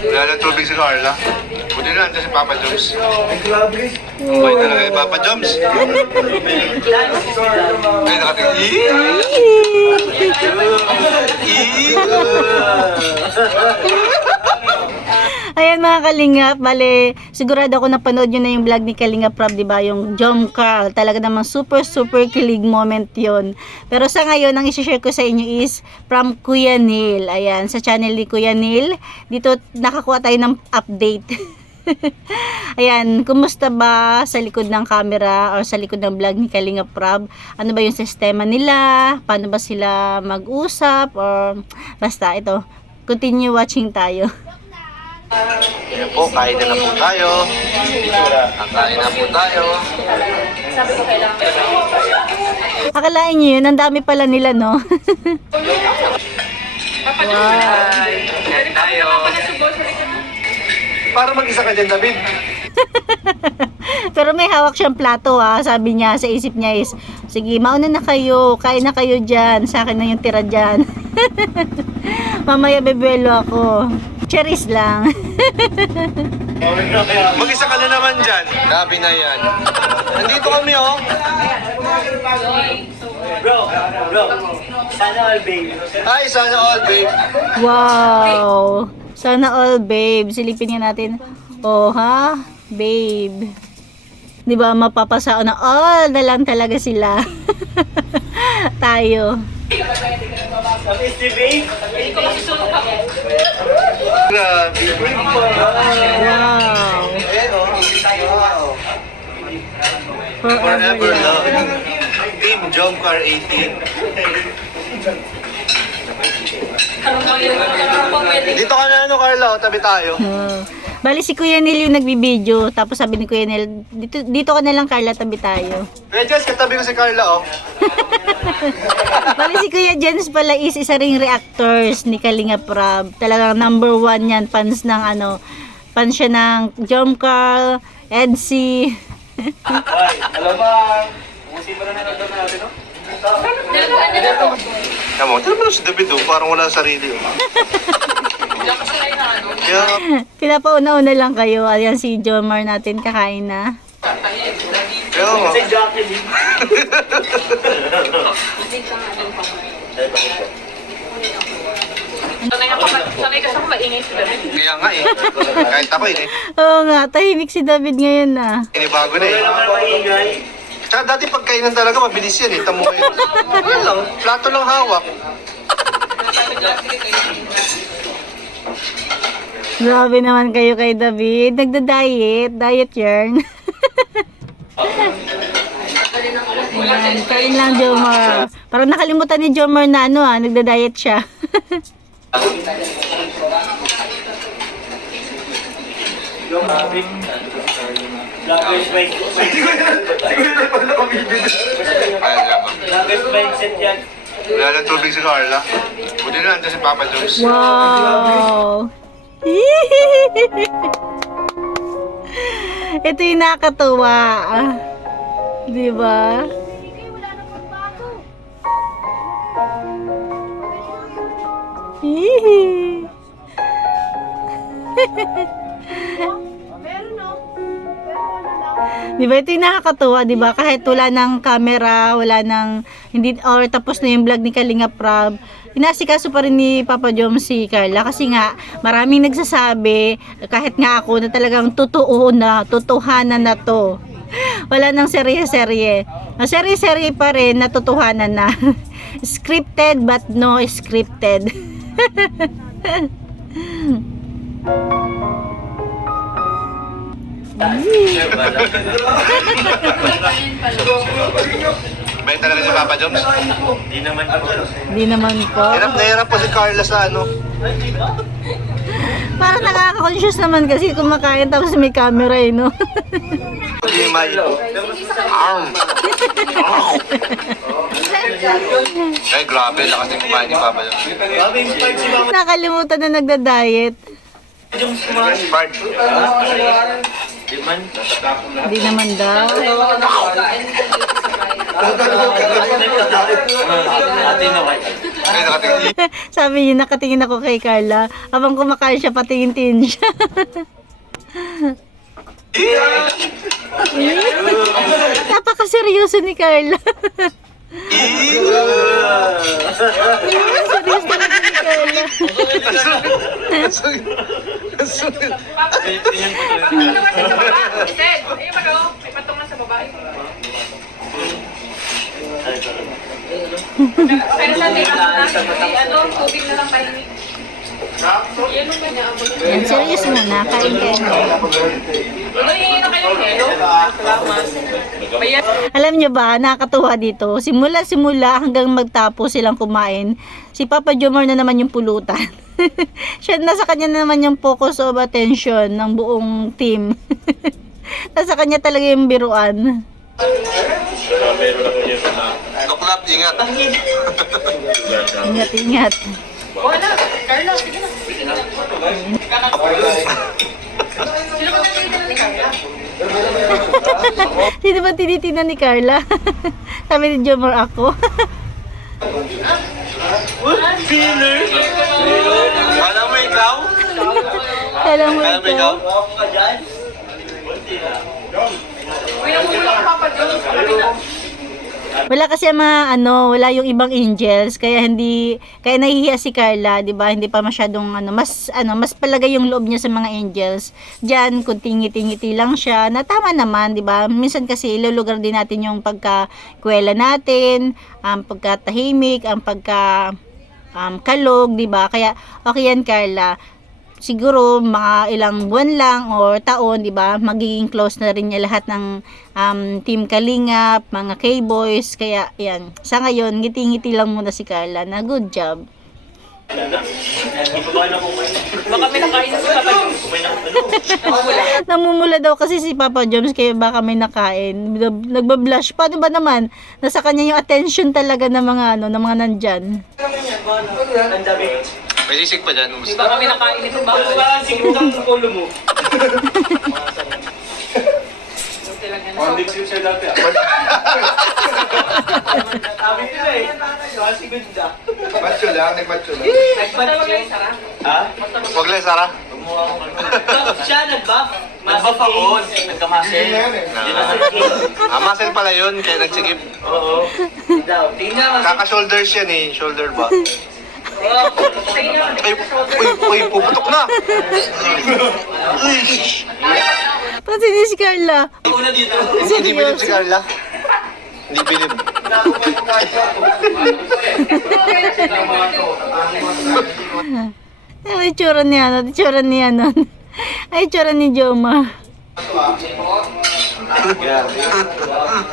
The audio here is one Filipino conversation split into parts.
Wala lang tubig si Carla. Buti na nandiyan si Papa Joms. Ang bait talaga ni Papa Joms. Ay, nakatingin. Ayan mga Kalingap, bale, sigurado ako napanood nyo na yung vlog ni Kalingap Rob, diba? Yung Jom Carl, talaga namang super kilig moment yon. Pero sa ngayon, ang isi-share ko sa inyo is from Kuya Neil. Ayan, sa channel ni Kuya Neil. Dito nakakuha tayo ng update. Ayan, kumusta ba sa likod ng camera or sa likod ng vlog ni Kalingap Rob? Ano ba yung sistema nila? Paano ba sila mag-usap? Or basta ito, continue watching tayo. Ayan po, kain na po tayo. Kain na po tayo. Akalain nyo yun, ang dami pala nila, no? Wow. Kain tayo. Para mag-isa ka dyan, David. Pero may hawak siyang plato, ha. Sabi niya, sa isip niya is, sige, mauna na kayo, kain na kayo dyan, sa akin na yung tira dyan. Mamaya bebuelo ako. Cherries lang. Mag-isa ka na naman dyan. Gabi na yan. Nandito kami, oh. Bro, sana all babe. Hi, sana all, babe. Wow. Sana all, babe. Silipin nga natin. Oh, ha? Babe. Di ba mapapasao na all na lang talaga sila. Tayo. Sabi si babe. Grabe. Wow. Forever love. Team Jomcar 18. Dito ka na, ano, Carla? Tabi tayo. Bali si Kuya Neil yung nagbibideo. Tapos sabi ni Kuya Neil, dito ka na lang Carla, tabi tayo. Kuya Jess, katabi ko si Carla, oh. Bali si Kuya Jens pala is isa ring reactors ni Kalingap Rob. Talagang number 1 yan. Fans ng ano, fans siya ng Jom Carl, Edsy. Ay, alam ba? Ubusin mo na natin natin, no? Tama, tama mo si David, oh. Parang wala sarili, oh. Kaya, Pinapauna-una lang kayo. Ayan si Jomar natin kakain na. kaya, Si Jacqueline. Sanay ka sa maingay si David. kaya nga, eh. Kahit ako, eh. Oo nga, tahimik si David ngayon na. Inibago na, eh. Wala naman maingay. Tsaka dati pagkainan talaga, mabilis yan, eh. Tamo kayo. Ano lang, plato lang hawak. Grabe naman kayo kay David. Nagda-diet. Diet yarn. Ayan, kain lang Jomar. Parang nakalimutan ni Jomar na ano nagda-diet siya. Vloggers mindset. Kaya lamang. Vloggers mindset yan. Wala lang tubig si Carla. Buti na nandiyan si Papa Joms. Wow! Ito yung nakakatuwa. Di ba? Hihi. Di ba ito yung nakakatuwa, di ba? Kahit wala ng camera, wala ng hindi or tapos na yung vlog ni Kalingap Rob, inasikaso pa rin ni Papa Jom si Carla kasi nga maraming nagsasabi kahit nga ako na talagang totoo na, totohanan na to. Wala nang serye-serye. Serye-serye pa rin na totohanan na. Scripted but no scripted. May talaga si Papa Joms. Hindi naman ako. Hindi naman po. Hirap na hirap po si Carla sa ano. Parang nakaka-conscious naman kasi kumakain tapos may camera eh, no? Hindi may... Arm! Ay, grabe. Lakas ng kumain ni Papa Joms. Grabe yung spike si Mama Nakalimutan na nagda-diet. Jones kumain. Part. Di man. Hindi naman daw. Atino kayo. Ay, nakatingin. Sabi niya, nakatingin ako kay Carla. Habang kumakain siya, patingin-tingin siya. Napakaseryoso ni Carla. Serious talaga ni Carla. Ano kasi sa baba? Ted, ayun ba daw? May patungan sa babae. Pero sa tubig na lang tahimik. Yan mo ba niya? Yan, serious muna. Kain kayo. Ano yung kayo? Hello? Salamat. Bayan. Alam niyo ba, nakakatuwa dito. Simula hanggang magtapos silang kumain. Si Papa Jomar na naman yung pulutan. Siya, nasa kanya na naman yung focus of attention ng buong team. Nasa kanya talaga yung biruan. Loklap, ingat. Ingat, ingat. O na, Carla, sige na. Sige na. Sino ba tinitingnan ni Carla? Sino ba tinitingnan ni Carla? Sabi ni Jomar, ako. Alam mo ikaw? Alam mo Alam mo ito. ikaw? Uy, namumula ka pa dyan. Sa kabila. Wala kasi wala yung ibang angels, kaya nahihiya si Carla, 'di ba? Hindi pa masyadong mas palagay yung loob niya sa mga angels. Diyan, kung tingi-tingiti lang siya, na tama naman, 'di ba? Minsan kasi ilulugar din natin yung pagkakwela natin, ang pagkatahimik, ang kalog, 'di ba? Kaya okay yan, Carla. Siguro mga ilang buwan lang or taon, 'di ba? Magiging close na rin niya lahat ng Team Kalingap, mga K-boys. Kaya 'yan. Sa ngayon, ngiti-ngiti lang muna si Carla. Na good job. Baka may nakain na si Papa Jones. Namumula daw kasi si Papa Jones, kaya baka may nakain. Nagbablush. Paano ba naman? Nasa kanya yung attention talaga ng mga ng mga nandyan. Ang dami. May sisig pa dyan. Baka may nakain ito ba? Parang siguro ang ulo mo. Hindi ko siya dati. Sabi nila eh. Kasi ganda. Macho lang, nagmacho lang. Matawag kayo, Sarah. Ha? Huwag lang, Sarah. Siya nag-buff. Nag-buff ako. Nagkamasel. Muscle pala yun, kaya nagsigip. Oo. Tingnan mo. Kaka-shoulders yan eh, shoulder ba? Sa inyo, Uy, puputok na! Uy! Pansin ni si Carla. Una dito. Hindi bilib si Carla. Hindi bilib. Ay, itsura ni Ay, itsura ni Joma.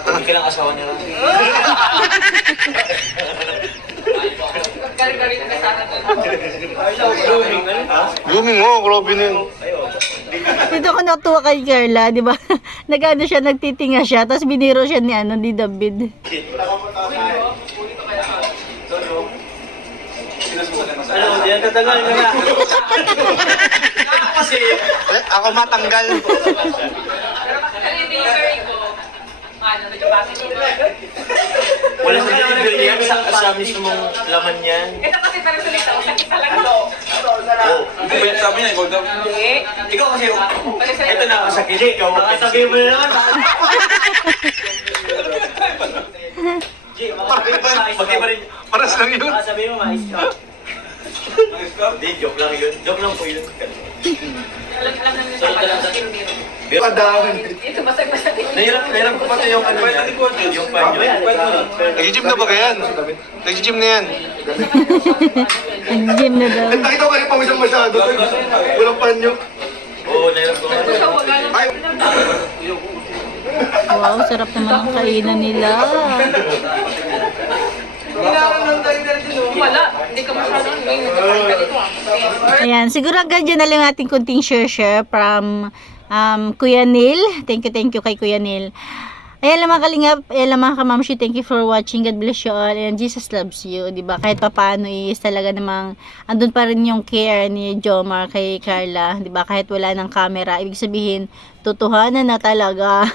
Hindi ka lang asawa niya. galing-galing na sana doon. Blooming mo, grabe na yun. Dito ko natuwa kay Carla, di ba? Nagano siya, nagtitinga siya, tapos biniro siya ni David. Ano, diyan tatagal ka na. Kasi, Ako matanggal. Pero hindi yung very ko. Medyo bakit dito. wala sa delivery yan, sa mismong laman yan. Ito kasi parang salita ko, sakit talaga. Sabi niya, ikaw daw. Hindi. Ikaw kasi, Palisalita. ito na, masakit. Ikaw, sabihin mo na naman. Magkaiba rin. Paras lang yun. Sabihin mo, mais ka. Hindi, joke lang yun. Joke lang po yun. Alam namin sa pala. Padawan. Ito basag-basag. Nahirap ko pati yung ano niya. Yung panyo. Nag-gym na ba yan? Nag-gym na yan. Nag-gym na daw. Nakita ko kanina pawisang masyado. Walang panyo. Oo, nahirap ko. Ay! Wow, sarap naman ang kainan nila. Wala. Hindi ka masyadong ngayon. Ganito Ayan, siguro hanggang dyan na lang ating kunting share from Kuya Neil. Thank you kay Kuya Neil. Ayan lang mga kalingap, ayan lang mga kamamshi, thank you for watching. God bless you all and Jesus loves you, diba? Kahit papaano is talaga namang andun pa rin yung care ni Jomar kay Carla, diba? Kahit wala ng camera, ibig sabihin, tutuhanan na talaga.